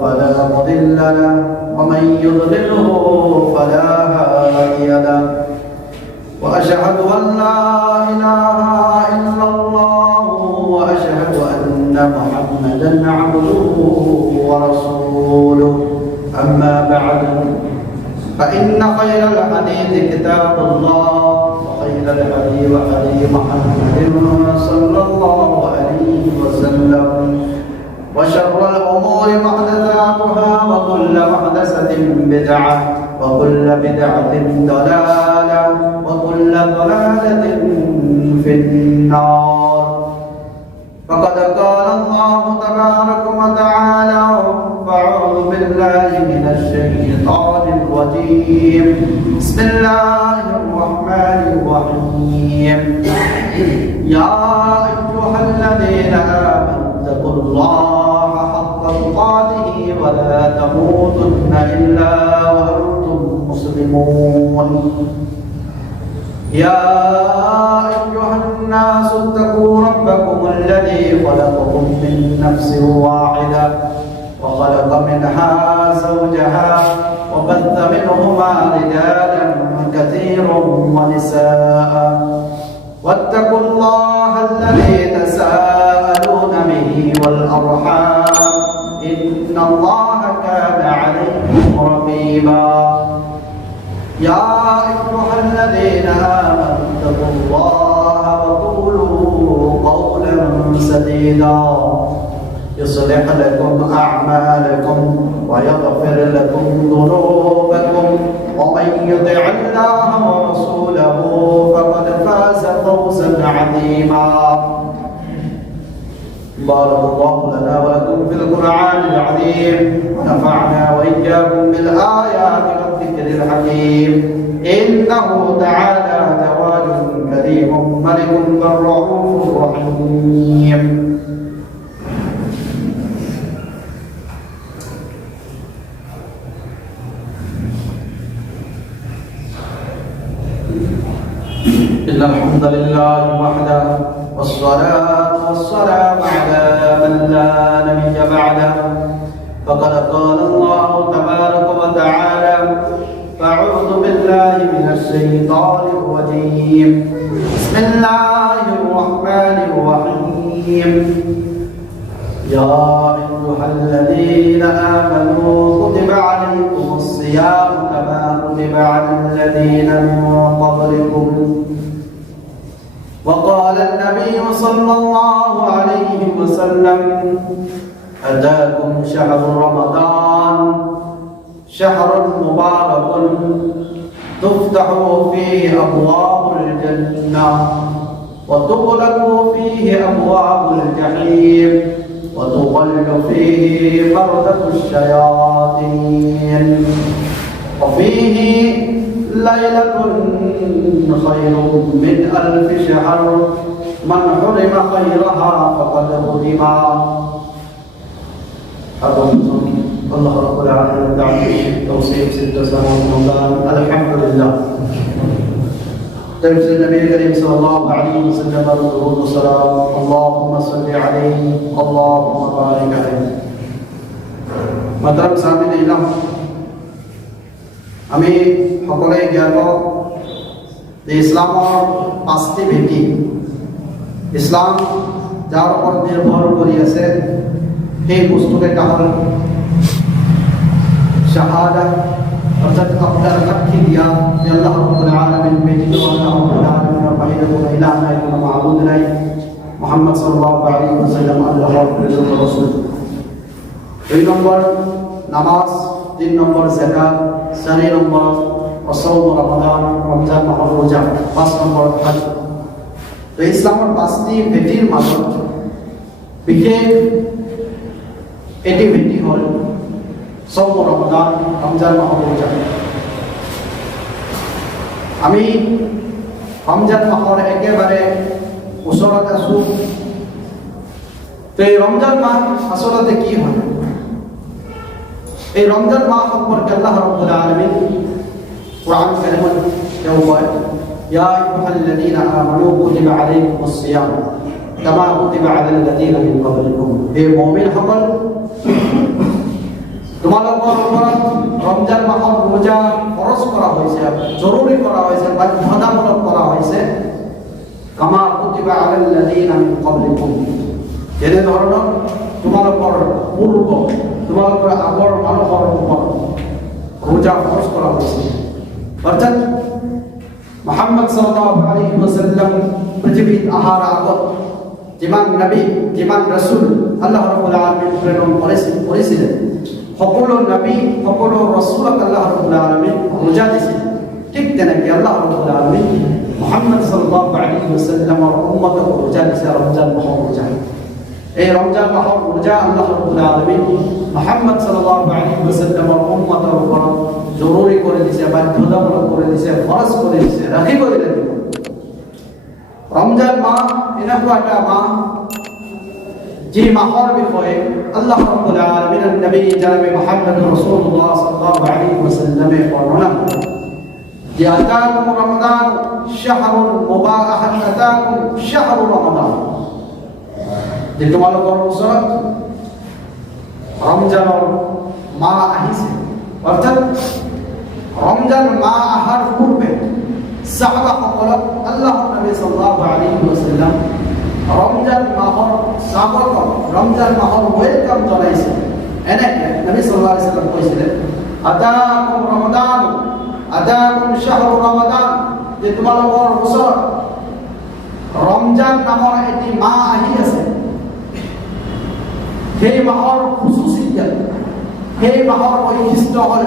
فلا مضل له ومن يضلله فلا هادي له وأشهد أن لا إله إلا الله وأشهد أن محمدا عبده ورسوله أما بعد فإن خير الحديث كتاب الله وخير الهدي هدي محمد صلى الله عليه وسلم وشر الأمور محدثاتها وكل محدثة بدعة وكل بدعة ضلالة وكل ضلالة في النار فقد قال الله تبارك وتعالى فأعوذ بالله من الشيطان الرجيم بسم الله الرحمن الرحيم يا أيها الذين آمنوا اتقوا الله حق تقاته ولا تموتن إلا وأنتم مسلمون يا أيها الناس اتقوا ربكم الذي خلقكم من نفس واحدة وخلق منها زوجها وبث منهما رجالا كثيرا ونساء واتقوا الله الذي تساءلون به والأرحام إن الله كان عليكم رقيبا يا أيها الذين آمنوا اتقوا الله وقولوا قولا سديدا يصلح لكم أعمالكم ويغفر لكم ذنوبكم ومن يطع الله ورسوله فقد فاز فوزا عظيما بارك الله لنا ولكم في القرآن العظيم ونفعنا وإياكم بالآيات والذكر الحكيم إنه تعالى جواد كريم ملك رؤوف رحيم إن الحمد لله وحده والصلاة والسلام على من لا نبي بعده فقد قال الله تبارك وتعالى فأعوذ بالله من الشيطان الرجيم بسم الله الرحمن الرحيم يا أيها الذين آمنوا كتب عليكم الصيام كما كتب على الذين من قبلكم وقال النبي صلى الله عليه وسلم أتاكم شهر رمضان شهر مبارك تفتح فيه أبواب الجنة وتغلق فيه أبواب الجحيم وتغل فيه مردة الشياطين وفيه ليلة خير من ألف شهر من حرم خيرها فقد هدم الله رب العالمين تعطيه توصيف 6 سنوات رمضان الحمد لله تنزل النبي الكريم صلى الله عليه وسلم الدروود والسلام اللهم صل عليه اللهم بارك عليه محترم সামনে ইলাম আমি সকলেই জ্ঞাত যে ইসলামৰ 5টি ভেটি ইসলাম যাৰ ওপৰত নিৰ্ভৰ কৰি আছে সেই বস্তুকেইটা হ'ল শাহাদা অর্থাৎ আপনার সাক্ষী দিয়া যে আল্লাহ রাব্বুল আলামিন ব্যতীত আল্লাহ রাব্বুল আলামিনের বাহিরে কোনো ইলাহ নাই, কোনো মাবুদ নাই, মুহাম্মদ সাল্লাল্লাহু আলাইহি ওয়াসাল্লাম আল্লাহর প্রেরিত রাসূল। 2 নম্বর নামাজ, 3 নম্বর যাকাত, 4 নম্বর সাওম রমাদান, রমজান মাহ রোজা, 5 নম্বর হজ। তো ইসলামের 5টি ভেটির মাজত বিশেষ এটি ভেটি হল সাওম রমাদান, রমজান মাহ রোজা। আমি রমজান মাহৰ একেবাৰে ওচৰত আছো। তো এই রমজান মাহ আসলে কি হয়? এই রমজান মাহ সম্পর্কে আল্লাহ রাব্বুল আলামিন কোরআন কারিমত কেউ বলে ইয়া আইয়ুহাল্লাযীনা আমানু কুতিবা আলাইকুমুস সিয়াম কামা কুতিবা আলাল লাযীনা মিন ক্বাবলিকুম। হে মুমিন সকল, তোমালোকৰ ওপৰত ৰমজান মাহৰ ৰোজা ফৰজ কৰা হৈছে, জৰুৰী কৰা হৈছে, বাধ্যতামূলক কৰা হৈছে। কামা কুতিবা আলাল লাযিনা মিন ক্বাবলিকুম, যেনে ধৰণৰ তোমালোকৰ পূৰ্ব, তোমালোকৰ আগৰ মানুহৰ ওপৰত ৰোজা ফৰজ কৰা হৈছে। অৰ্থাৎ মুহাম্মদ সাল্লাল্লাহু আলাইহি ওয়াসাল্লাম পৃথিৱীত অহাৰ আগত যিমান নবী, যিমান ৰাসূল আল্লাহ ৰাব্বুল আলামিন প্ৰেৰণ কৰিছিলেন, সকলো নবী, সকলো ৰাসূলক আল্লাহ ৰাব্বুল আলামিন ৰোজা দিছিল। ঠিক তেনেকৈ আল্লাহ ৰাব্বুল আলামিন মুহাম্মদ সাল্লাল্লাহু আলাইহি ওয়াসাল্লামৰ উম্মতক ৰোজা দিছে, ৰমজান মাহৰ ৰোজা। এই ৰমজান মাহৰ ৰোজা আল্লাহ ৰাব্বুল আলামিন মুহাম্মদ সাল্লাল্লাহু আলাইহি ওয়াসাল্লামৰ উম্মতৰ ওপৰত জৰুৰী কৰি দিছে, বাধ্যতামূলক কৰি দিছে, ফৰজ কৰি দিছে, ৰাখিবই লাগিব। ৰমজান মাহ এনেকুৱা এটা মাহ যি মাহৰ বিষয়ে আল্লাহ ৰাব্বুল আলামিনৰ নবী জনাবে মুহাম্মদ ৰাসূলুল্লাহ সাল্লাল্লাহু আলাইহি ওয়াসাল্লামে বৰ্ণনা করেন যে আতাকুম রমাদান শাহরুল মুবারাক, আতাকুম শাহরুল রমাদান, যে তোমালোকৰ ওচৰত ৰমজানৰ মাহ আহিছে। অৰ্থাৎ ৰমজান মাহ অহাৰ পূৰ্বে সাহাবাসকলক আল্লাহ নবী সাল্লাল্লাহু আলাইহি ওয়াসাল্লাম রমজান মাহৰ স্বাগতম, ৰমজান মাহৰ ওয়েলকাম জনাইছে। এনেকৈ নবী সাল্লাল্লাহু আলাইহি ওয়াসাল্লাম কৈছিলে আতাকুম ৰমাদান, আতাকুম শাহরুল রমাদান, যে তোমালোকৰ ওচৰত ৰমজান নামৰ এটি মাহ আহি আছে। সেই মাহৰ খুচুচিয়াত, সেই মাহৰ বৈশিষ্ট্য হ'ল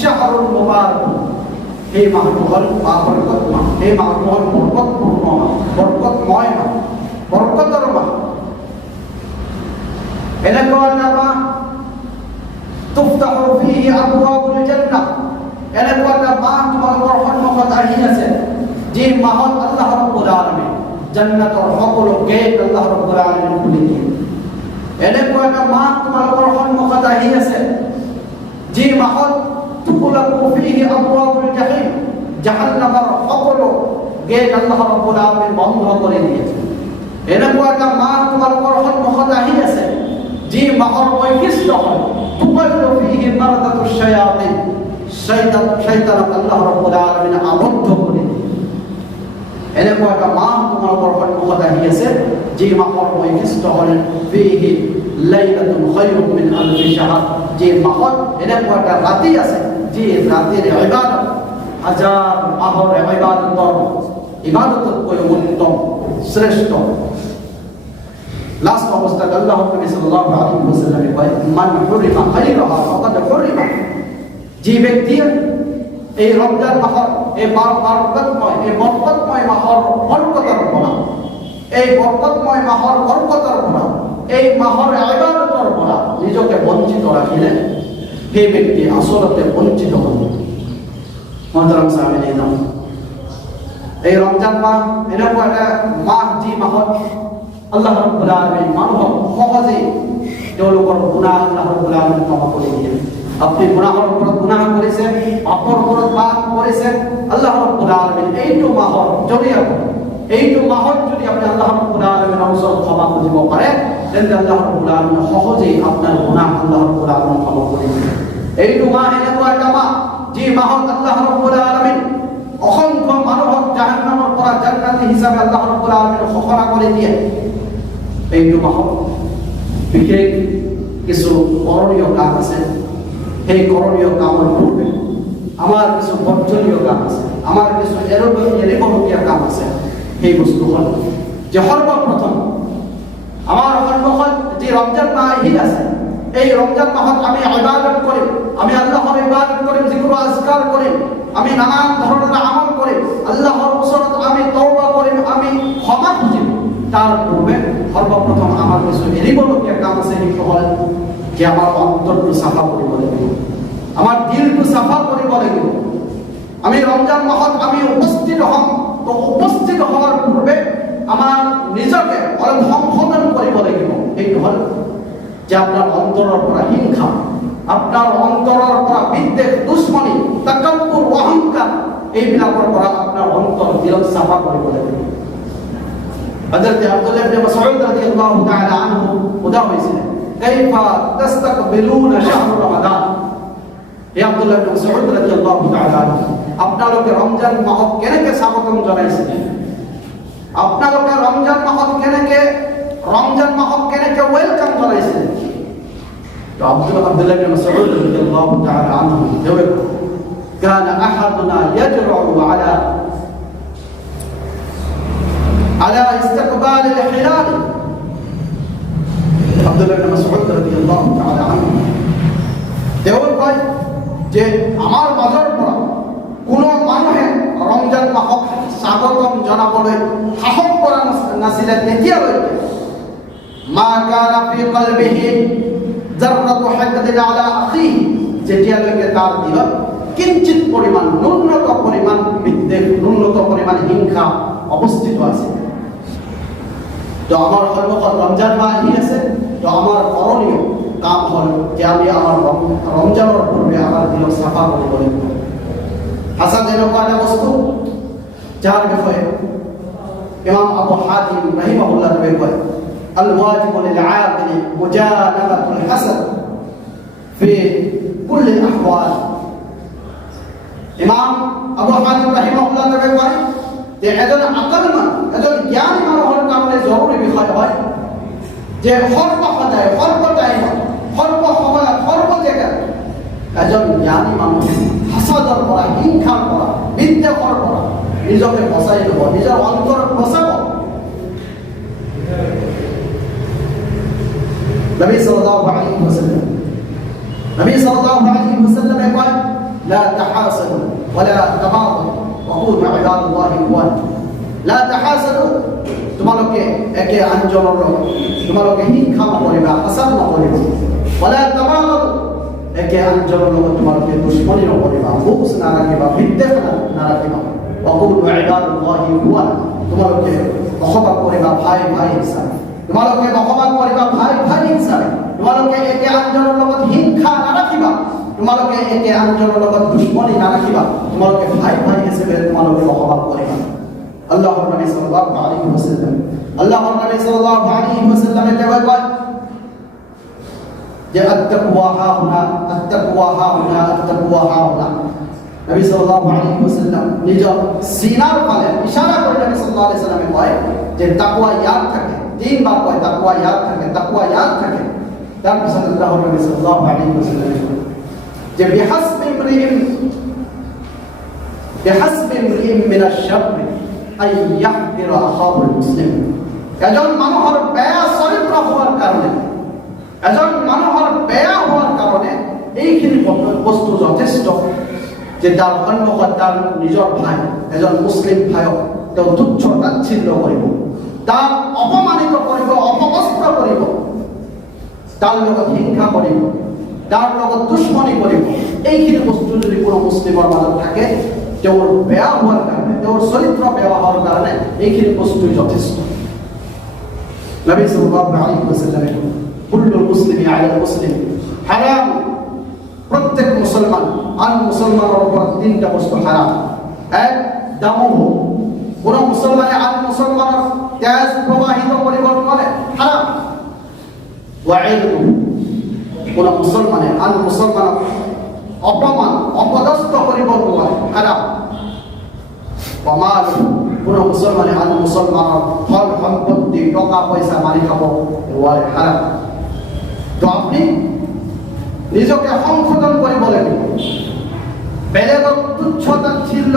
শাহরুল মুবারাক, সেই মাহটো হ'ল বৰকত মাহ, সেই মাহটো হ'ল বৰকতপূৰ্ণ মাহ, বৰকতময় মাহ, বৰকতৰ মাহ। এনেকুৱা এটা মাহ তুফতাহু ফীহি আবওয়াবুল জান্নাহ, এনেকুৱা এটা মাহ তোমালোকৰ সন্মুখত আহি আছে, যি মাহত আল্লাহ ৰাব্বুল আলামিন জান্নাতৰ সকলো গেট আল্লাহ ৰাব্বুল আলামিন খুলি দিয়ে। এনেকুৱা এটা মাহ তোমালোকৰ সন্মুখত আহি আছে, যি মাহত তুগলাকু ফীহি আবওয়াবুল জাহিম, জাহান্নামৰ সকলো গেট আল্লাহ ৰাব্বুল আলামিন বন্ধ কৰি দিয়েছে। এনেকুৱা এটা মাহ তোমালোকৰ সন্মুখত আহি আছে, যি মাহৰ বৈশিষ্ট্য হ'ল তুগল্লু ফীহি মাৰাদাতুশ শায়াতিন, শয়তানক আল্লাহ ৰাব্বুল আলামিন আবদ্ধ কৰি দিয়ে। এনেকুৱা এটা মাহ তোমালোকৰ সন্মুখত আহি আছে, যি মাহৰ বৈশিষ্ট্য হ'ল ফীহি লাইলাতুন খায়ৰুম মিন আলফি শাহৰ, যে মাহত এনেকুৱা এটা ৰাতি আছে, যি ৰাতিৰ ইবাদত হাজাৰ মাহৰ ইবাদততকৈ উত্তম, শ্ৰেষ্ঠ। লাস্ট অৱস্থাত আল্লাহ নবী সাল্লাল্লাহু আলাইহি ওয়াসাল্লামে কয় মান হুরিমা খায়রাহা ফাকাদ হুরিমা, যে ব্যক্তি এই রমজান মাহৰ এই বরকতময় মাহৰ বরকতৰ পৰা, এই বরকতময় মাহৰ বরকতৰ পৰা, এই মাহৰ ইবাদতৰ পৰা নিজকে বঞ্চিত ৰাখিলে সেই ব্যক্তি আসলতে বঞ্চিত হ'ব। মহতৰম সামিঈন, এই রমজান মাহ এনেকুৱা এটা মাহ, যি মাহত আল্লাহ ৰাব্বুল আলামিন মানুহক সহজে তেওঁলোকৰ গুনাহ আল্লাহ ৰাব্বুল আলামিন ক্ষমা কৰি দিয়ে। আপনি গুনাহৰ ওপৰত গুনাহ কৰিছে, পাপৰ ওপৰত পাপ কৰিছে, আল্লাহ ৰাব্বুল আলামিন এইটো মাহৰ জৰিয়তে, এইটো মাহত যদি আপনি আল্লাহ ৰাব্বুল আলামিনৰ ওচৰত ক্ষমা খুজিব পাৰে, তেন্তে আল্লাহ ৰাব্বুল আলামিন সহজেই আপোনাৰ গুনাহ আল্লাহ ৰাব্বুল আলামিন ক্ষমা কৰি দিয়ে। এইটো মাহ এনেকুৱা এটা মাহ, যি মাহত আল্লাহ ৰাব্বুল আলামিন অসংখ্য মানুহক জাহান্নামৰ পৰা জান্নাতি হিচাপে আল্লাহ ৰাব্বুল আলামিন ঘোষণা কৰি দিয়ে। এইটো মাহত বিশেষ কিছু করণীয় কাম আছে। সেই করণীয় কামৰ পূৰ্বে আমাৰ কিছু বৰ্জনীয় কাম আছে, আমাৰ কিছু এৰিবলগীয়া কাম আছে। সেই বস্তু হ'ল যে সৰ্বপ্ৰথম আমাৰ সন্মুখত যি ৰমজান মাহ আহি আছে, এই রমজান মাহত আমি ইবাদত করিম, আমি আল্লাহর ইবাদত করিম, জিকির আজকার করিম, আমি নানান ধরনের আমল করিম, আল্লাহর ওসরত আমি তওবা করিম, আমি ক্ষমা খুঁজিম। তার পূর্বে সর্বপ্রথম আমার কিছু এরিবলগীয়া কাম আছে, সেইটো হল যে আমার অন্তরটো সাফা কৰিব লাগিব, আমার দিলটো সাফা কৰিব লাগিব। আমি রমজান মাহত আমি উপস্থিত হম, তো উপস্থিত হওয়ার পূর্বে আমার নিজকে অলপ সংশোধন কৰিব লাগিব। সেইটো হল যে আপনার অন্তরের পৰা হিংসা, আপনার অন্তরের পৰা বিদ্বেষ, দুশ্মনী, তাকাব্বুর, অহংকার, এইবিলাকৰ পৰা আপনার অন্তর দিল সাফা কৰিব লাগিব। হযরত আব্দুল্লাহ ইবনে মাসউদ রাদিয়াল্লাহু তাআলা আনহু উদা হয়েছিলেন, কাইফা তাস্তাকবিলুনা শাহর রমাদান, হে আব্দুল্লাহ ইবনে মাসউদ রাদিয়াল্লাহু তাআলা আপনালোকে রমজান মাহ কেনেকে স্বাগতম জনাইছে আপনালোকে রমজান মাহ কেনেকে ওয়েলকাম জনাইছে তো আব্দুল্লাহ ইবনে মাসউদ রাদিয়াল্লাহু তাআলা আনহু দেবে كان احدنا يجرع على استقبال الهلال আব্দুল্লাহ ইবনে মাসউদ রাদিয়াল্লাহু তাআলা আনহু দেওয়ার কয় যে আমার নজর পড়া কোন মানুহে রমজান মাহক স্বাগতম জানাবলৈ সাহস কৰা নাছিলে তেতিয়ালৈকে মা কানা ফি কলবিহি যাররাতু হাকদিন আলা আখিহি যেতিয়ালৈকে তাৰ দিলত কিঞ্চিত পৰিমাণ ন্যূনত পৰিমাণ বিদ্বেষ ন্যূনত পৰিমাণ হিংসা অৱস্থিত আছে তো আমাৰ সন্মুখত ৰমজান মাহ আহি আছে তো আমাৰ করণীয় কাম হল যে আমি আমার রমজানের পূর্বে আমার দিল সাফা করব হাসান যেনকা একটা বস্তু যার বিষয়ে ইমাম আবু হাতিম রাহিমাহুল্লাহ নবী কয় আল ওয়াজিবু লিল আকিল মুজানাবাতুল হাসান ফি কুল্লি আহওয়াল ইমাম আবু হাতিম রাহিমাহুল্লাহ নবী কয় যে একজন আকলমান একজন জ্ঞানী মানুষের কারণে জরুরি বিষয় হয় যে সর্ব সদায় সর্ব টাইম সর্ব সময় সর্ব জায়গায় এজন জ্ঞানী মানুষ হাসাদৰ পৰা হিংসাৰ পৰা বিদ্বেষৰ পৰা নিজকে বচাই ল'ব নিজৰ অন্তৰক বচাব নবী সাল্লাল্লাহু আলাইহি ওয়াসাল্লাম কয় লা তাহাসাদু ওয়ালা তাবাগু ওয়া কুনু ইবাদাল্লাহি ইখওয়ান লা তাহাসাদু তোমালোকে একে আনজনৰ লগত তোমালোকে হিংসা নকৰিবা হাসাদ নকৰিবা ওয়ালা তাবাগু একে আনজনৰ লগত তোমালোকে দুশ্মনী নকৰিবা বুগজ নাৰাখিবা বিদ্বেষ নাৰাখিবা ওয়া কুনু ইবাদাল্লাহি ইখওয়ান তোমালোকে বসবাস কৰিবা ভাই ভাই হিচাপে তোমালোকে বসবাস কৰিবা ভাই ভাই হিচাপে তোমালোকে একে আনজনৰ লগত হিংসা নাৰাখিবা তোমালোকে একে আনজনৰ লগত দুশ্মনী নাৰাখিবা তোমালোকে ভাই ভাই হিচাপে তোমালোকে বসবাস কৰিবা আল্লাহৰ নবী সাল্লাল্লাহু আলাইহি ওয়াসাল্লাম কয় যে আত্তাকওয়া হাউনা নবী সাল্লাল্লাহু আলাইহি ওয়াসাল্লাম নিজৰ সিনাৰ ফালে ইশাৰা কৰি নবী সাল্লাল্লাহু আলাইহি ওয়াসাল্লামে কয় যে তাকওয়া ইয়াদ থাকে তিনবার কয় তাকওয়া ইয়াদ থাকে তাৰপিছত আল্লাহৰ নবী সাল্লাল্লাহু আলাইহি ওয়াসাল্লাম যে বিহাসবি ইমরিইন মিনাশ শারর আই ইয়াহদিরা আখাহুল মুসলিম এজন মানুহৰ বেয়া চৰিত্ৰ হোৱাৰ কাৰণে এইখিনি বস্তু যথেষ্ট যে তাৰ সন্মুখত তাৰ নিজৰ ভাই এজন মুছলিম ভাইক তেওঁ তুচ্ছ তাচ্ছিল্য কৰিব তাক অপমানিত কৰিব অপকষ্ট কৰিব তাৰ লগত হিংসা কৰিব তাৰ লগত দুশ্মনী কৰিব এইখিনি বস্তু যদি কোনো মুছলিমৰ মাজত থাকে তেওঁৰ বেয়া হোৱাৰ কাৰণে তেওঁৰ চৰিত্ৰ বেয়া হোৱাৰ কাৰণে এইখিনি বস্তু যথেষ্ট নবী সাল্লাল্লাহু আলাইহি ওয়াসাল্লাম কুল্লুল মুসলিমি আলাল মুসলিম হারাম প্রত্যেক মুসলমান আন মুসলমানের উপর তিনটা বস্তু হারাম এক দামুহ কোন মুসলমানে আন মুসলমানের তেজ প্রবাহিত পরিবর্তন করে হারাম ওয়াইদু কোন মুসলমানে আন মুসলমানের অপমান অপদস্থ পরিবর্তন করে হারাম ওয়ামাল কোন মুসলমানে আন মুসলমানের ধন সম্পত্তি টাকা পয়সা মারি খাব ওয়াই হারাম তো আপনি নিজকে সংশোধন কৰিব লাগিব বেলেগক তুচ্ছ তাচ্ছিল্য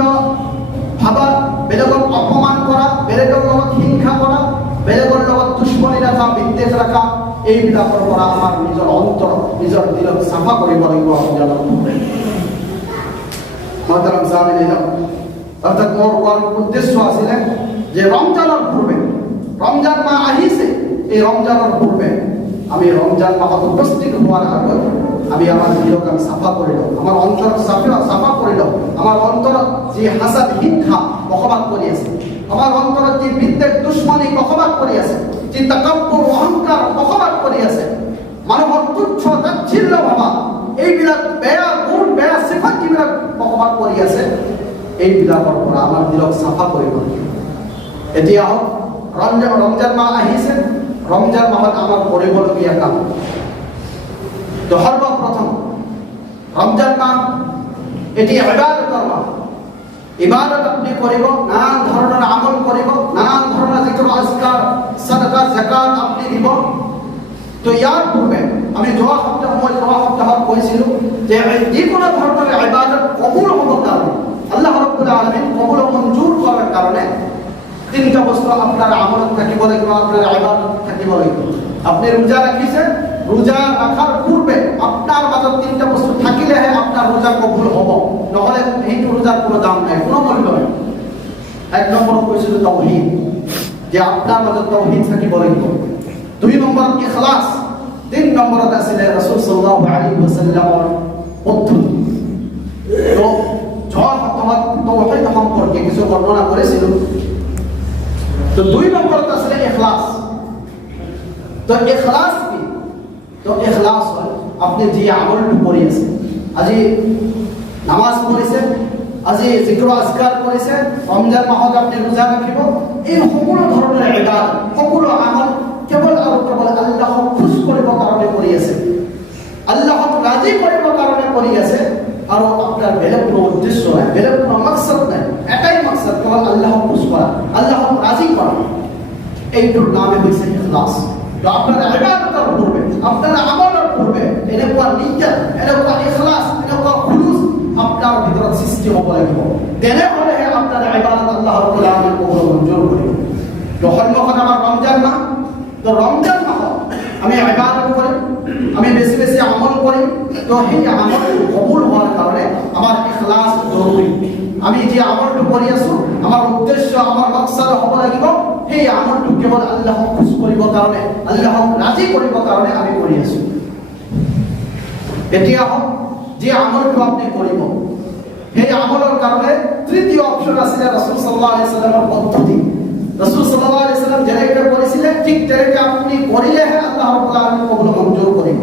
ভাবা বেলেগক অপমান কৰা বেলেগৰ লগত হিংসা কৰা বেলেগৰ লগত দুশ্মনী ৰাখা বিদ্বেষ ৰাখা এইবিলাকৰ পৰা আমাৰ নিজৰ অন্তৰ নিজৰ দিলক চাফা কৰিব লাগিব ৰমজানৰ পূৰ্বে মহতাৰাম সাহাবীন অর্থাৎ মোৰ কোৱাৰ উদ্দেশ্য আছিলে যে ৰমজানৰ পূৰ্বে ৰমজান মাহ আহিছে এই ৰমজানৰ পূৰ্বে আমি রমজান মাহত উপস্থিত হওয়ার আগত আমি আমার দিলক আমি সাফা করে লওঁ আমার অন্তর সাফা করে লওঁ আমার অন্তর যে হাসাদ হিংসা বসবাস কৰি আছে আমার অন্তৰত যে বিদ্বেষ দুশ্মনী বসবাস কৰি আছে যে তাকাব্বুর অহংকার বসবাস কৰি আছে মানুহৰ তুচ্ছ তাচ্ছিল্য ভাবা এইবিলাক বেয়া গুণ বেয়া সিফাত যিবিলাক বসবাস কৰি আছে এইবিলাকৰ পৰা আমাৰ দিলক সাফা কৰিব লাগিব এতিয়া রমজান মাহ আহিছে রমজান মাহত আমার পড়িবলগীয়া কাম তো সর্বপ্রথম রমজান মাহ এটি ইবাদতৰ মাহ। ইবাদত আপনি করিব, নানান ধরনের আমল করিব, নানান ধরনের যিকর আজকার সাদাকা যাকাত আপনি দিব। তো ইয়ার পূর্বে আমি দোয়া সপ্তাহ কইছিলো যে যিকোনো ধরনের ইবাদত কবুল হবার কারণে আল্লাহ রাব্বুল আলামিন কবুল ও মঞ্জুর করার কারণে তিনটা বস্তু আপনার আমলত থাকিব লাগিব, আপনার ইবাদত থাকিব লাগিব। আপনি রোজা রাখিছেন, রোজা রাখার পূর্বে আপনার মাঝে তিনটা বস্তু থাকিলেহে আপনার রোজা কবুল হব, নহলে এইটো রোজার কোনো দাম নাই, কোনো মূল্য নাই। এক নম্বর কইছিল তাওহীদ, যে আপনার মাঝে তাওহীদ থাকিব লাগিব। দুই নম্বর ইখলাস, তিন নম্বরত আছিল রাসূল সাল্লাল্লাহু আলাইহি ওয়াসাল্লামের পদ্ধতি। তো ছয় হত্যা তাওহীদ সম্পর্কে কিছু বর্ণনা করেছিল। তো দুই নম্বরত আছিল ইখলাস। তো ইখলাস কি? তো ইখলাস হয় আপনি যে আমলটা করিয়েছেন, আজি নামাজ পড়িছেন, আজি যিকর আজকার করিছেন, রমজান মাহত আপনি রোজা রাখিব, এই সকলো ধরনের ইবাদত, সকলো আমল কেবল আর কেবল আল্লাহক খুশ করিব কারণে করিয়েছে, আল্লাহক রাজি করিব কারণে করিয়েছে। আর আপনার বেলেগ কোনো উদ্দেশ্য নাই, বেলেগ কোনো মাকসাদ নাই, এটাই মাকসাদ কেবল আল্লাহক খুশ করা, আল্লাহক রাজি করা। এইটোর নামে হইছে ইখলাস। তো আপনারা ইবাদতের পূর্বে, আপনারা আমলের পূর্বে এনেকুৱা নিয়ত, এনেকুৱা ইখলাস, এনেকুৱা খুলুস আপনার ভিতৰত সৃষ্টি হ'ব লাগিব। তেনেহ'লেহে আপনার ইবাদত আল্লাহ রাব্বুল আলামিন কবুল মঞ্জুর করিব। তো সন্মুখত আমার রমজান মাহ, তো রমজান মাহ আমি ইবাদত করিম, আমি বেশি বেশি আমল করিম। তো সেই আমল কবুল হওয়ার কারণে আমার ইখলাস জরুরি। আমি যে আমলটো কৰি আছো, আমার উদ্দেশ্য, আমার মাকসাদ হ'ব লাগিব সেই আমলটো কেবল আল্লাহক খুশ কৰিব কারণে, আল্লাহক রাজি কৰিব কারণে আমি কৰি আছো। এতিয়া হোক যে আমলটো আপনি কৰিব, সেই আমলের কারণে তৃতীয় অপশন আছে রাসূল সাল্লাল্লাহু আলাইহি ওয়াসাল্লামের পদ্ধতি। রাসূল সাল্লাল্লাহু আলাইহি ওয়াসাল্লাম যেটা করেছিলেন ঠিক তেমনি আপনি করিলে আল্লাহ রাব্বুল আলামিন কবুল মঞ্জুর করিব।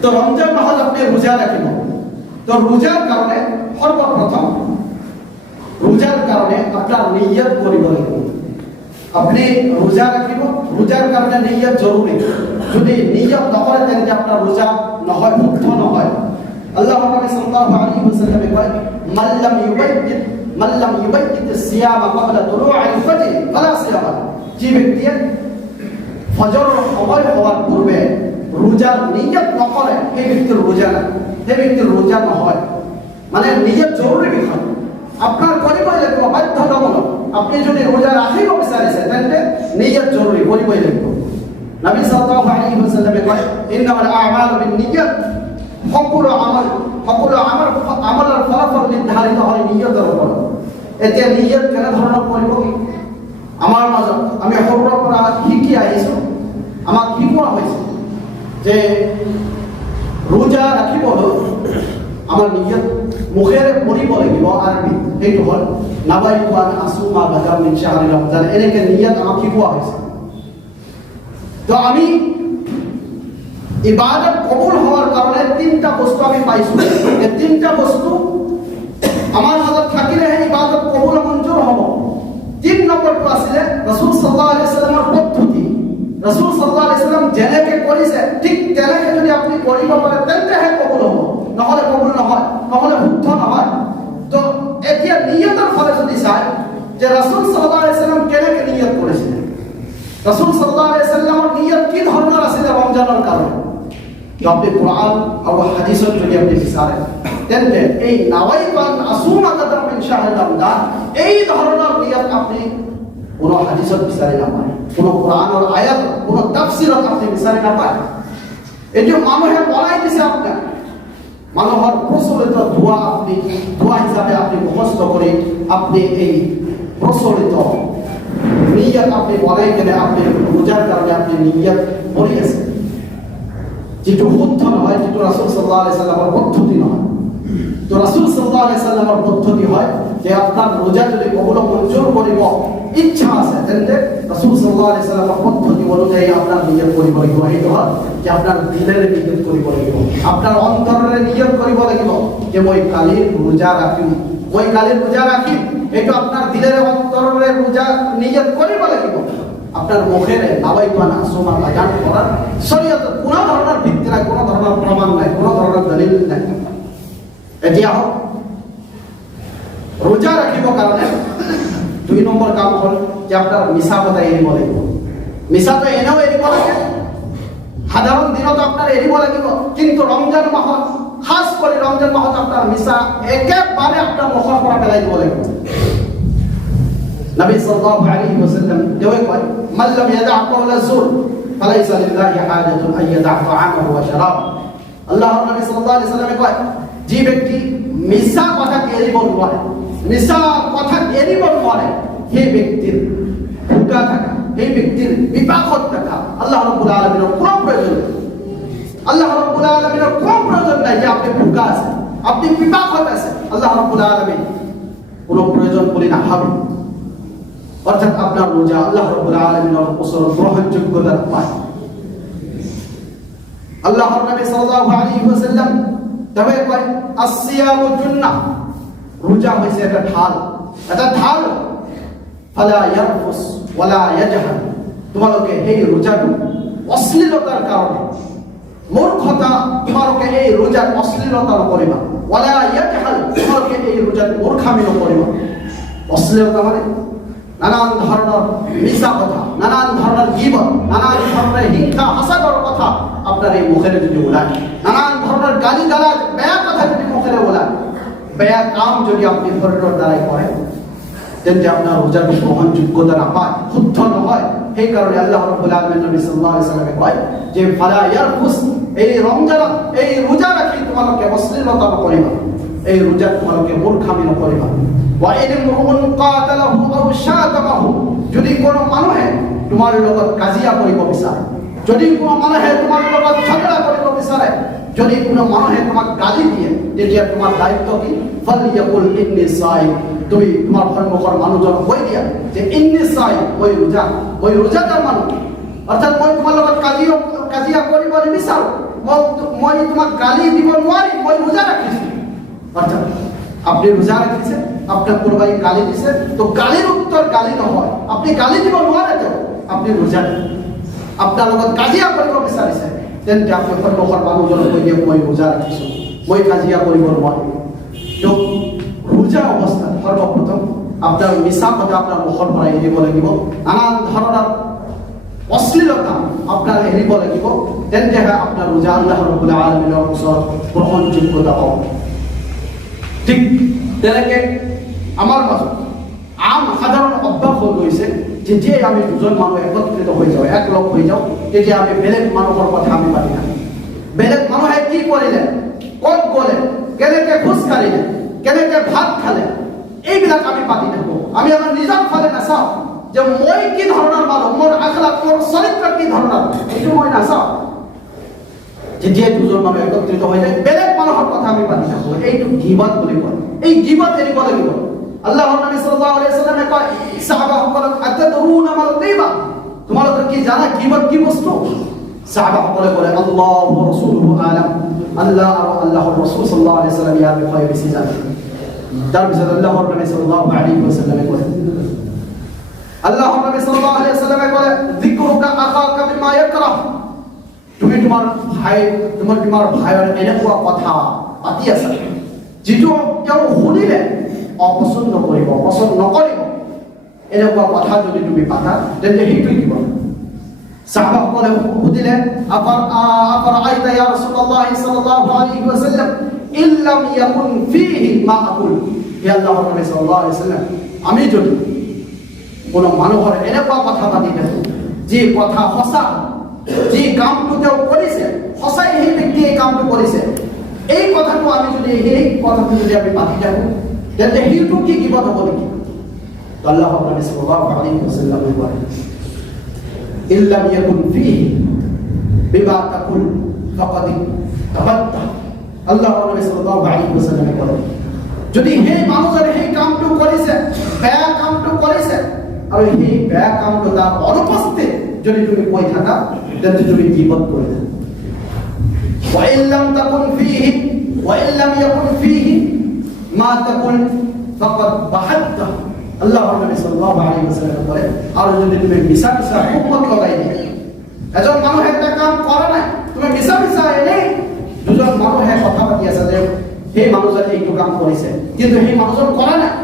তো রমজান মাহ আপনি রোজা রাখিব। তো রোজার কারণে সর্বপ্রথম রোজার কারণে আপনার নিয়ত করিব লাগিব। আপনি রোজা রাখিব, রোজার কারণে নিয়ত জরুরি। যদি নিয়ত নকরে তাহলে আপনার রোজা নহয়, মুগ্ধ নহয়। আল্লাহ নবী সাল্লাল্লাহু আলাইহি ওয়াসাল্লাম কয় মান লাম ইউবাইত সিয়াম ক্বাবলা তুলু'আল ফজর ফালা সিয়াম। যে ব্যক্তি ফজর সময় হওয়ার পূর্বে রোজার নিয়ত নকরে সেই ব্যক্তির রোজা না, সেই ব্যক্তির রোজা নহয়। মানে নিয়ত জরুরি বিষয়, আপনার করিবই লাগিব, বাধ্যতামূলক। আপনি যদি রোজা রাখিব বিচাৰিছে তেন্তে নিয়ত জরুরি, করিবই লাগিব। নবী সাল্লাল্লাহু আলাইহি ওয়াসাল্লাম কয় ইন্নামাল আ'মালু বিন্নিয়াত। সকলো আমলের ফলাফল নির্ধারিত হয় নিয়তের উপর। এতিয়া নিয়ত কেনে ধৰণৰ কৰিব কি? আমাৰ মাজত আমি সৰুৰ পৰা শিকি আহিছো, আমাক শিকোৱা হৈছে যে রোজা রাখিব আমার নিয়ত মুখেৰে পঢ়িব লাগিব আৰবী। সেইটো হ'ল নাবাইতু আন আসুমা গাদা মিন শাহরি রমজান। এনেকে নিয়ত আমাক শিকোৱা হৈছে। তো আমি ইবাদত কবুল হওয়ার কারণে তিনটা বস্তু আমি পাইছো। এই তিনটা বস্তু আমার মাজত থাকিলেহে ইবাদত কবুল মঞ্জুর হব। তিন নম্বরটো আছিল রাসূল সাল্লাল্লাহু আলাইহি ওয়াসাল্লামের পদ্ধতি। রাসূল সাল্লাল্লাহু আলাইহি ওয়াসাল্লাম যেনেকে কৰিছে ঠিক তেনেকে যদি আপনি কৰিব পাৰে তেন্তেহে কবুল হব, নহলে কবুল নহয়, নহলে শুদ্ধ নহয়। তো এতিয়া নিয়তৰ ফালে যদি চাই যে রাসূল সাল্লাল্লাহু আলাইহি ওয়াসাল্লাম কেনেকে নিয়ত কৰিছিল, রাসূল সাল্লাল্লাহু আলাইহি ওয়াসাল্লামের নিয়ত কি ধরনের আছিল রমজানের কারণে, তো আপনি কোরআন আর হাদিসত যদি আপনি বিচারেন তেন্তে এই নাওয়াইতু আন আসুমা গাদা মিন শাহরি রমজান এই ধরনের নিয়ত আপনি কোন হাদিসত বিচারি না পায়, কোন কোরআনের আয়াত, কোন তাফসীরত আপনি বিচারি না পায়। এটি মানুহে বলাই দিছে আপনার, মানুহৰ প্রচলিত দোয়া আপনি দোয়া হিসাবে আপনি মুখস্থ করে আপনি এই প্রচলিত নিয়ত আপনি বলাই গেলে আপনি রোজার কারণে আপনি নিয়ত পড়িয়েছেন, যেটো শুদ্ধ নহয়, যেটো রাসূল সাল্লাল্লাহু আলাইহি ওয়াসাল্লামের পদ্ধতি নহয়। তো রাসূল সাল্লাল্লাহু আলাইহি ওয়াসাল্লামের পদ্ধতি হয় যে আপনার রোজা যদি কবুল মঞ্জুর করিব ইচ্ছা আছে তেন্তে রাসূল সাল্লাল্লাহু আলাইহি ওয়াসাল্লামের পদ্ধতি অনুযায়ী আপনার নিয়ত করিব লাগিব। এইটো হয় যে আপনার দিলের নিয়ত করিব লাগিব, আপনার অন্তরের নিয়ত করিব লাগিব যে মই কালি রোজা রাখিম, মই কালি রোজা রাখিম। এইটো আপনার দিলের অন্তরের রোজা নিয়ত করিব লাগিব। আপনার মুখের নাওয়াইতু আন আসুমা বায়ান করার শরীয়তের কোন ধরনের ভিত্তি নাই, কোন ধরনের প্রমাণ নাই, কোন ধরনের দলিল নাই। এতিয়া হওক ৰোজা ৰাখিবৰ কাৰণে 2 নম্বৰ কাম হ'ল যে আপোনাৰ মিছা কথা এৰিব লাগিব। মিছাটো এনেও এৰিব লাগে, সাধাৰণ দিনত আপোনাৰ এৰিব লাগিব, কিন্তু ৰমজান মাহত, খাস কৰি ৰমজান মাহত আপোনাৰ মিছা একেবাৰে আপোনাৰ মুখৰ পৰা পেলাই দিব লাগিব। নবী সাল্লাল্লাহু আলাইহি ওয়াসাল্লাম দেৱে কয়, মান লাম ইয়াদা কাওলা যুৰ ফালাইসা লিল্লাহি হাজাতুন আন ইয়াদা তাআমাহু ওয়া শারাব। আল্লাহর নবী সাল্লাল্লাহু আলাইহি ওয়াসাল্লামে কয়, যে ব্যক্তি মিছা কথা এৰিব নোৱাৰে, মিছা কথা এৰিব নোৱাৰে, সেই ব্যক্তিৰ ভোকা থাকা, সেই ব্যক্তিৰ বিপাকত থাকা আল্লাহ রাব্বুল আলামিনের কোনো প্রয়োজন নেই। আল্লাহ রাব্বুল আলামিনের কোনো প্রয়োজন নাই যে আপনি ভোকা আছেন, আপনি বিপাকত আছেন, আল্লাহ রাব্বুল আলামিন কোনো প্রয়োজন বলে না হবে। অর্থাৎ আপনার রোজা আল্লাহ রাব্বুল আলামিনের ওসর গ্রহণযোগ্যতা পায়। আল্লাহর নবী সাল্লাল্লাহু আলাইহি ওয়াসাল্লাম তবে কয়, আসসিয়ামু জুন্নাহ, রোজা হইছে একটা ঢাল, এটা ঢাল। ফালা ইয়ারফুস ওয়ালা ইয়াজহাল, তোমাকে এই রোজাটো অশ্লীলতার কারণে, মূর্খতা তোমাকে এই রোজার অশ্লীলতা করিবা, ওয়ালা ইয়াজহাল, তোমাকে এই রোজার মূর্খামি করিবা। অশ্লীলতা মানে নানান ধরনের মিছা কথা, নানান ধরনের গীবত, নানান ধরনের হিংসা হাসাদর কথা আপনার এই মুখের যদি ওলায়, নানান ধরনের গালিগালাজ বেয়া কথা যদি মুখের ওলায়, বেয়া কাম যদি আপনি ধরনের দ্বারাই করেন, তেমনি আপনার রোজার গ্রহণযোগ্যতা না পায়, শুদ্ধ নহয়। সেই কারণে আল্লাহ রাব্বুল আলামিন নবী সাল্লাল্লাহু আলাইহি ওয়াসাল্লামে কয় যে ফালা ইয়ারফুস, এই রমজান, এই রোজা রাখি তোমাকে অশ্লীলতা নকৰিবা, এই রোজা তোমাকে মূর্খামি নকৰিবা। ওয়া ইনমুন কাতালাহু আও শাতামাহু, যদি কোনো মানুহে তোমাৰ লগত কাজিয়া কৰিব বিচাৰে, যদি কোনো মানুহে তোমাৰ লগত ঝগড়া কৰিব বিচাৰে, যদি কোনো মানুহে তোমাক গালি দিয়ে, তেতিয়া তোমাৰ দায়িত্ব কি? ফালিয়াকুল ইন্নী সাইম, তুমি তোমার সন্মুখৰ মানুহজন কৈ দিয়া যে ইন্নী সাইম, মই ৰোজাদাৰ মানুহ। অর্থাৎ মই তোমাৰ লগত কাজিয়া কৰিব নিবিচাৰো, মই তোমাক গালি দিব নোৱাৰিম, মই ৰোজা ৰাখিছো। অর্থাৎ আপনি রোজা রাখিছেন, আপনার কোনোবাই গালি দিছে, তো গালির উত্তর গালি নহয়, আপনি গালি দিব নোৱাৰে, তো আপনি রোজা, আপনার লগত কাজিয়া কৰিব বিচাৰিছে, তেন্তে আপনি সন্মুখৰ মানুহজনক কৈ দিয়ে মই রোজা ৰাখিছো, মই কাজিয়া কৰিব নোৱাৰিম। তো রোজা অৱস্থাত সৰ্বপ্ৰথম আপনার মিছা কথা আপনার মুখৰ পৰা এৰিব লাগিব, নানান ধৰণৰ অশ্লীলতা আপনার এৰিব লাগিব, তেন্তেহে আপনার রোজা আল্লাহ রাব্বুল আলামিনৰ ওচৰত গ্ৰহণযোগ্যতা পাব। ঠিক তেনেকে আমাৰ মাজত সাধাৰণ অভ্যাস হৈ গৈছে, যেতিয়াই আমি দুজন মানুহ একত্ৰিত হৈ যাওঁ, একলগ হৈ যাওঁ, তেতিয়া আমি বেলেগ মানুহৰ কথা আমি পাতি থাকোঁ। বেলেগ মানুহে কি কৰিলে, ক'ত গ'লে, কেনেকে খোজ কাঢ়িলে, কেনেকে ভাত খালে, এইবিলাক আমি পাতি থাকোঁ। আমি আমাৰ নিজৰ ফালে নাচাওঁ যে মই কি ধৰণৰ মানুহ, মোৰ আখলাক, মোৰ চৰিত্ৰ কি ধৰণৰ, এইটো মই নাচাওঁ। যেতিয়াই দুজন মানুহ একত্ৰিত হৈ যায়, বেলেগ মানুহৰ কথা আমি পাতি থাকোঁ, এইটো গীবত বুলি কয়। এই গীবত এৰিব লাগিব। আল্লাহৰ নবী সাল্লাল্লাহু আলাইহি ওয়াসাল্লামে কয়, সাহাবাসকলক আতাদৰুনা মাল গীবা, তোমালোকে কি জানা গীবত কি বস্তু? সাহাবাসকলে ক'লে আল্লাহু ওয়া রাসূলুহু আলাম, আল্লাহ আৰু আল্লাহৰ ৰাসূল সাল্লাল্লাহু আলাইহি ওয়াসাল্লাম ইয়াৰ বিষয়ে বেছি জানে। তাৰপিছত আল্লাহৰ নবী সাল্লাল্লাহু আলাইহি ওয়াসাল্লামে ক'লে, আল্লাহৰ নবী সাল্লাল্লাহু আলাইহি ওয়াসাল্লামে ক'লে যিকৰুকা আখাকা বিমা ইয়াকরাহ, তুমি তোমাৰ ভাইৰ এনেকুৱা কথা পাতি আছা যিটো তেওঁ শুনিলে অপছন্দ কৰিব, পছন্দ নকৰিব, এনেকুৱা কথা যদি তুমি পাতা, তেন্তে সেইটো কি হ'ব? সাহাবাসকলে সুধিলে, আফাৰাআইতা ইয়া ৰাসূলুল্লাহ সাল্লাল্লাহু আলাইহি ওয়াসাল্লাম ইল্লাম ইয়াকুন ফীহি মা আকুল, হে আল্লাহৰ নবী সাল্লাল্লাহু আলাইহি ওয়াসাল্লাম, আমি যদি কোনো মানুহৰ এনেকুৱা কথা পাতি থাকোঁ যি কথা সঁচা, যি কামটো তেওঁ কৰিছে সঁচাই, সেই ব্যক্তি এই কামটো কৰিছে, এই কথাটো আমি যদি আমি পাতি থাকোঁ, তেন্তে সেইটো কি গীবত হ'ব নেকি? আল্লাহৰ নবী সাল্লাল্লাহু আলাইহি ওয়াসাল্লাম কয়, ইল্লাম ইয়াকুন ফীহি বিমা তাকুল ফাকাদ তাবাত্তা। আল্লাহৰ নবী সাল্লাল্লাহু আলাইহি ওয়াসাল্লাম কয়, যদি সেই মানুহজনে সেই কামটো কৰিছে, বেয়া কামটো কৰিছে, আৰু সেই বেয়া কামটো তাৰ অনুপস্থিত যদি তুমি কৈ থাকা, তেন্তে তুমি গীবত কৰিলা। وإن لم تكن فيه وإن لم يكن فيه ما تقول فقد بحثته। আল্লাহর নবী সাল্লাল্লাহু আলাইহি ওয়াসাল্লাম বলেন, আর যদি তুমি মিছা হুকুমত লগাই দিয়া, এজন মানুহে একটা কাম কৰা নাই, তুমি মিছা এনেই দুজন মানুহে কথা পাতি আছে যে সেই মানুহজন এইটো কাম কৰিছে, কিন্তু সেই মানুহজন কৰা নাই।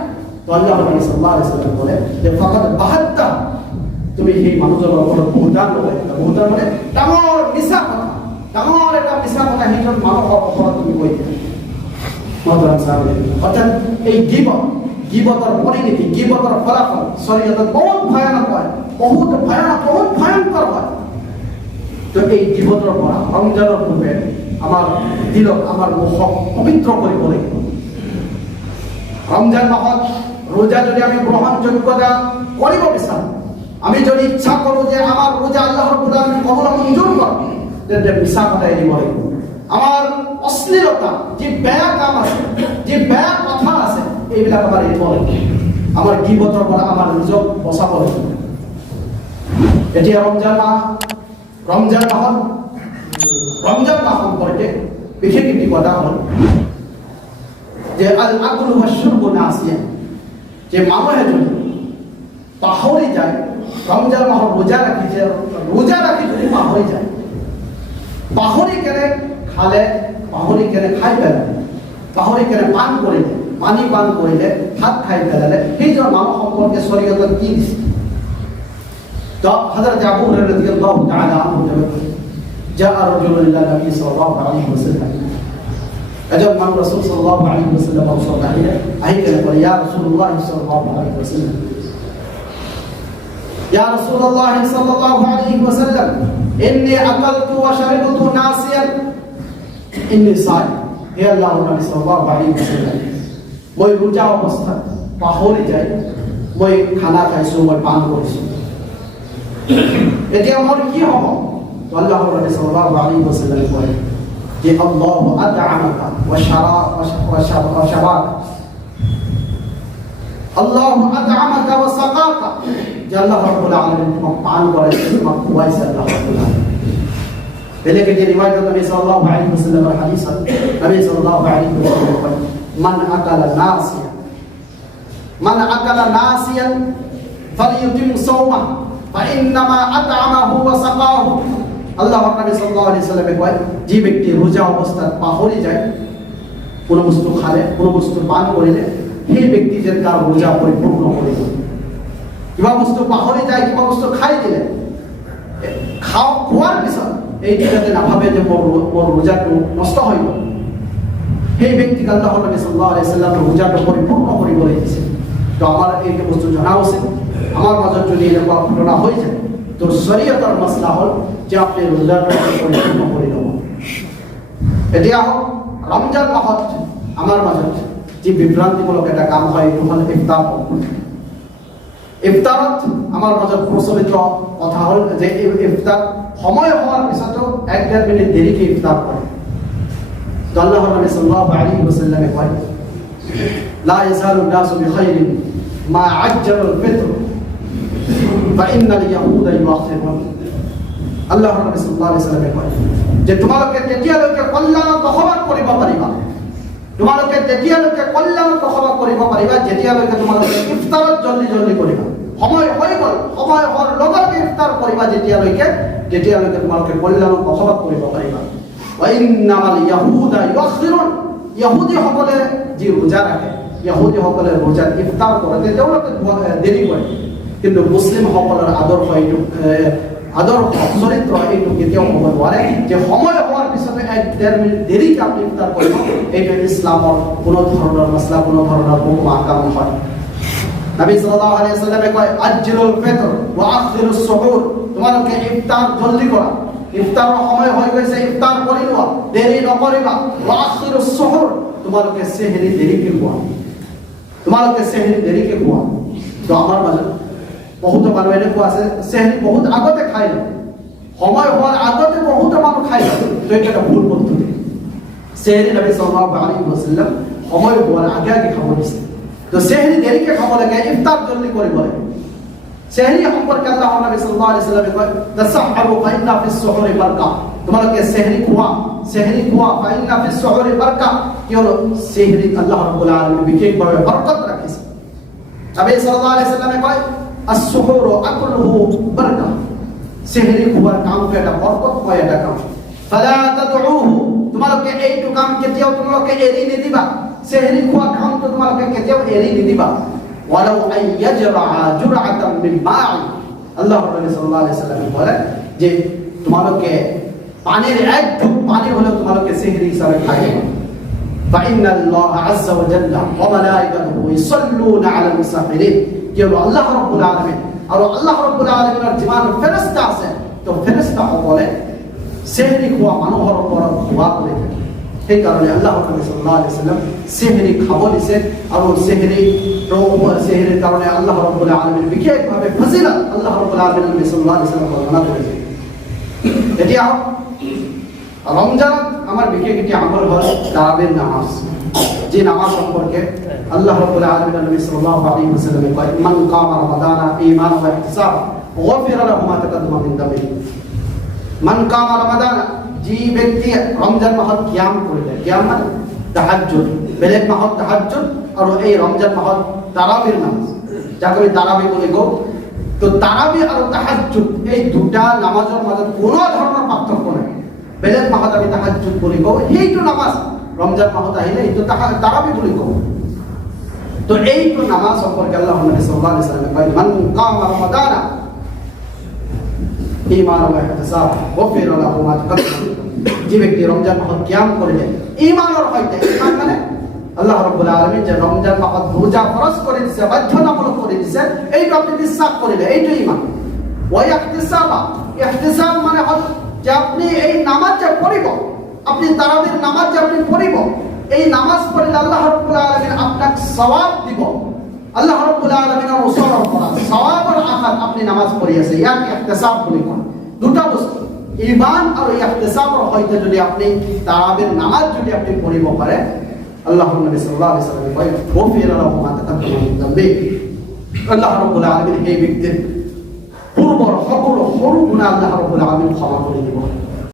তো আল্লাহ নবী সাল্লাল্লাহু আলাইহি ওয়াসাল্লাম বলে যে ফাকাদ বাহাত্তা, তুমি সেই মানুহজনৰ ওপৰত বহুতান লগাইছা। বহুতান মানে ডাঙৰ মিছা কথা, ডাঙৰ এটা মিছা কথা সেইজন মানুহৰ ওপৰত তুমি কৈ দিলা। মহতৰম সাহাবা, অৰ্থাৎ এই গীবতৰ পৰিণতি, গীবতৰ ফলাফল শৰীয়তত বহুত ভয়ানক হয়, বহুত ভয়ংকৰ হয়। তো এই গীবতৰ পৰা ৰমজানৰ পূৰ্বে আমাৰ দিলক, আমাৰ মুখক পবিত্ৰ কৰিব লাগিব। ৰমজান মাহত ৰোজা যদি আমি গ্ৰহণযোগ্যতা কৰিব বিচাৰোঁ, আমি যদি ইচ্ছা কৰোঁ যে আমাৰ ৰোজা আল্লাহ ৰাব্বুল আলামিন কবুল মঞ্জুৰ কৰক, তেন্তে মিছা কথা এৰিব লাগিব। আমাৰ অশ্লীলতা, যি বেয়া কাম আছে, যি বেয়া কথা আছে, এইবিলাক আমাৰ এৰিব লাগিব। আমাৰ গীবতৰ পৰা আমাৰ নিজক বচাব লাগিব। এতিয়া ৰমজান মাহ সম্পৰ্কে বিশেষ এটি কথা হ'ল যে আল আকলু ওয়া শুরবু নাসিয়া, যে মানুহে যদি পাহৰি যায়, ৰমজান মাহত ৰোজা ৰাখি যদি পাহৰি যায়, পাহৰি কেনে খালে, পাহৰি কেনে খাই পেলালে, পাহৰি কেনে পান কৰিলে, পানী পান কৰিলে, ভাত খাই পেলালে, সেইজন মানুহ সম্পৰ্কে শৰীয়তত কি দিছে? তো হযরত আবু হুরায়রা রাদিয়াল্লাহু তাআলা আনহু جاء رجل الى النبي صلى الله عليه وسلم, اجاب من رسول صلى الله عليه وسلم وصلى عليه قال يا رسول الله صلى الله عليه وسلم, يا رسول الله صلى الله عليه وسلم اني اكلت وشربت ناسيا اني صائم. হে আল্লাহর নবী সাল্লাল্লাহু আলাইহি ওয়াসাল্লাম, মই রোজা অবস্থা পাহৰি যায়, মই খানা খাইছো, মই পান কৰিছো, এতিয়া মোৰ কি হ'ব? তো আল্লাহর নবী সাল্লাল্লাহু আলাইহি ওয়াসাল্লাম কয় যে আল্লাহু আত'আমাকা ওয়া শারাবাকা, আল্লাহু আত'আমাকা ওয়া সাকাকা, যে আল্লাহ রাব্বুল আলামিন তোমাকে পান করাইছে, তোমাকে খাওয়াইছে আল্লাহ রাব্বুল আলামিন। এলাকে যে রিওয়ায়াত নবী সাল্লাল্লাহু আলাইহি ওয়াসাল্লামের হাদিস, নবী সাল্লাল্লাহু আলাইহি ওয়াসাল্লাম কয় মান আকালা নাসিয়ান ফালিয়ুতিম সাওমা ফাইন্নামা আত'আমাহু ওয়া সাকাহু। আল্লাহর নবী সাল্লাল্লাহু আলাইহি ওয়াসাল্লাম কয়, যে ব্যক্তি রোজা অবস্থায় পাহৰি যায়, কোনো বস্তু খালে, কোনো বস্তু পান কৰিলে, সেই ব্যক্তি যে তার রোজা পরিপূর্ণ করে দিল। কিবা বস্তু পাহৰি যায়, কিবা বস্তু খাই দিলে, খোৱাৰ পিছত এইটো যাতে নাভাবে যে মোৰ রোজাটো নষ্ট হৈ গ'ল, সেই ব্যক্তিক আল্লাহর নবী সাল্লাল্লাহু আলাইহি ওয়াসাল্লাম রোজাটো পরিপূর্ণ কৰিবলৈ দিছে। তো আমাৰ এইটো বস্তু জনা উচিত। আমাৰ মাজত যদি এনেকুৱা ঘটনা হৈ যায়, তো শরীয়তৰ মাসলা হ'ল যে আপুনি রোজাটো পরিপূর্ণ কৰি ল'ব। এতিয়া ৰমজান মাহত আমাৰ মাজত যি বিভ্ৰান্তিমূলক এটা কাম হয়, এইটো হ'ল ইফতার। ইফতারত আমাৰ মাজত প্ৰচলিত কথা হ'ল যে ইফতার সময় হওয়ার পিছতো 1-1.5 মিনিট দেরিকে ইফতার করে। তো আল্লাহর নবী সাল্লাল্লাহু আলাইহি ওয়াসাল্লাম কয় লা ইয়াজালু নাসু বিখাইরিন মা আজ্জালুল ফিতর ফাইন্নাল ইয়াহুদা ইউআখিরুন। আল্লাহর নবী সাল্লাল্লাহু আলাইহি ওয়াসাল্লাম কয় যে তোমালোকে তেতিয়ালৈকে কল্যাণ বসবাস কৰিব পাৰিবা, তোমালোকে তেতিয়ালৈকে কল্যাণ বসবাস কৰিব পাৰিবা যেতিয়ালৈকে তোমালোকে ইফতাৰত জলদি কৰিবা। সময় হৈ গ'ল, সময় হোৱাৰ লগে ইফতাৰ কৰিবা, যেতিয়ালৈকে তোমালোকে কল্যাণ বসবাস কৰিব পাৰিবা। ওয়াইন্নামাল ইয়াহুদা ইউআখিরুন, ইহুদিসকলে যি ৰোজা ৰাখে, ইহুদিসকলে ৰোজাত ইফতাৰ কৰে, তেওঁলোকে দেৰি কৰে, কিন্তু মুছলিমসকলৰ আদৰ্শ এইটো চৰিত্ৰ এইটো কেতিয়াও হ'ব নোৱাৰে যে সময় হোৱাৰ পিছতে 1-1.5 মিনিট দেৰিকে আপুনি ইফতাৰ কৰিব। এইটো ইছলামৰ কোনো ধৰণৰ মাসলা, কোনো ধৰণৰ হুকুম আহকাম নহয়। নবী সাল্লাল্লাহু আলাইহি ওয়াসাল্লামে কয় আজলুল ফিতর ওয়া আখিরুস সুহুর, তোমালোকে ইফতার জলদি কৰা, ইফতাৰৰ সময় হৈ গৈছে, ইফতার কৰি লোৱা, দেৰি নকৰিবা। ওয়া আখিরুস সুহুর, তোমালোকে সেহৰি দেৰিকে খোৱা, তোমালোকে সেহৰি দেৰিকে খোৱা। তো আমাৰ মাজত বহুত মানুহ এনেকুৱা আছে সেহৰি বহুত আগতে খাই লয়, সময় হোৱাৰ আগতে বহুত মানুহ খাই লয়। তো এইটো এটা ভুল পদ্ধতি। সেহৰি নবী সাল্লাল্লাহু আলাইহি ওয়াসাল্লাম সময় হোৱাৰ আগে খাব দিছে। তো সেহরি দেরিকে খাব লাগে, ইফতার জলদি কৰিব লাগে। সেহরি সম্পর্কে আল্লাহর নবী সাল্লাল্লাহু আলাইহি ওয়াসাল্লাম কয় তাসাহহু ফাইন্না ফিস সুহুরি বারকা, তোমালোকে সেহরি খোৱা ফাইন্না ফিস সুহুরি বারকা, কি হলো সেহরি আল্লাহ রাব্বুল আলামিন বিশেষভাবে বরকত রাখিছে। নবী সাল্লাল্লাহু আলাইহি ওয়াসাল্লাম কয় আস-সুহুরু আকলুহু বারকা, সেহরি খোৱাৰ কামটো এটা বরকতময় এটা কাম। ফালা তাদউহু, তোমালোকে এইটো কাম কেতিয়াও তোমালোকে এৰি নিদিবা সেহৰি খোৱা কামটো তোমালোকে কেতিয়াও এৰি নিদিবা ওয়ালাউ আইয়াজরা জুরআতাম মিন মা'i আল্লাহর রাসূল সাল্লাল্লাহু আলাইহি সাল্লাম বলে যে তোমালোকে পানির এক ঢোক পানি হলেও তোমালোকে সেহরি হিসাবে খাইবে فإن الله عز وجل وملائكته يصلون على المسافرين يقول الله رب العالمين আর আল্লাহ রাব্বুল আলামিনের জীবন ফেরেশতা আছে তো ফেরেশতা বলে সেহরি খোয়া মানুষের উপর দোয়া করে থাকে সেই কারণে আল্লাহ রাব্বুল সাল্লাল্লাহু আলাইহি সাল্লাম সেহরি খাবো দিছে আর সেহরির কারণে আল্লাহ রাব্বুল আলামিন বিশেষভাবে ফজিলত আল্লাহ রাব্বুল আলামিন নবী সাল্লাল্লাহু আলাইহি সাল্লাম বর্ণনা করেছেন এতিয়া রমজান আমার বিশেষ একটি আমল হল তারাবির নামাজ যে নামাজ সম্পর্কে আল্লাহ রাব্বুল আলামিন নবী সাল্লাল্লাহু আলাইহি ওয়াসাল্লাম কয় মান কামা রমাদানা ঈমানান ওয়া ইহতিসাবান গুফিরা লাহু মা তাকাদ্দামা মিন যামবিহি মান কামা রমাদানা যে ব্যক্তি রমজান মাস কিয়াম করবে কিয়াম মানে তাহাজ্জুদ বেলেগ মাস তাহাজ্জুদ আর এই রমজান মাস তারাবির নামাজ যাকে আমি তারাবি বলি গো তো তারাবি আর তাহাজ্জুদ এই দুটা নামাজের মাঝে কোনো ধরনের পার্থক্য নেই বেলেগ মাস আমি তাহাজ্জুদ বলি গো এইটো নামাজ রমজান মাস আহিলে এইটো তারাবি বলি গো তো এইটো নামাজ সম্পর্কে আল্লাহ নবী সাল্লাল্লাহু আলাইহি ওয়াসাল্লাম কয় মান কামা রমাদানা ঈমানান ওয়া ইহতিসাবান গুফিরা লাহু মা তাকাদ্দামা যে ব্যক্তি রমজান মাস কিয়াম করবে ঈমানের হইতে ঈমান মানে আল্লাহ রাব্বুল আলামিন যে রমজান মাস রোজা ফরজ করে দিয়েছে বাধ্যতামূলক করে দিয়েছে এইটা আপনি বিশ্বাস করিলে এইটা ঈমান ওয়া ইহতিসাব মানে হল যে আপনি এই নামাজ যে পড়িব আপনি তারাবির নামাজ যে আপনি পড়িব এই নামাজ পড়লে আল্লাহ রাব্বুল আলামিন আপনাকে সওয়াব দিব আল্লাহ রাব্বুল আলামিনের উসরার করা সওয়াবের আশায় আপনি নামাজ পড়িয়েছে ইয়াকে ইহতিসাব বলি কোন দুটো বস্তু ঈমান আর ইহতিসাবের হইতে যদি আপনি তারাবির নামাজ যদি আপনি পড়িব পারে আল্লাহ নবী সাল্লাল্লাহু আলাইহি ওয়াসাল্লাম কয় গুফিরা লাহু মা তাকাদ্দামা মিন যামবিহি আল্লাহ রাব্বুল আলামিন এই ব্যক্তির পূর্বর সকল সরু গুনাহ আল্লাহ রাব্বুল আলামিন ক্ষমা করে দিব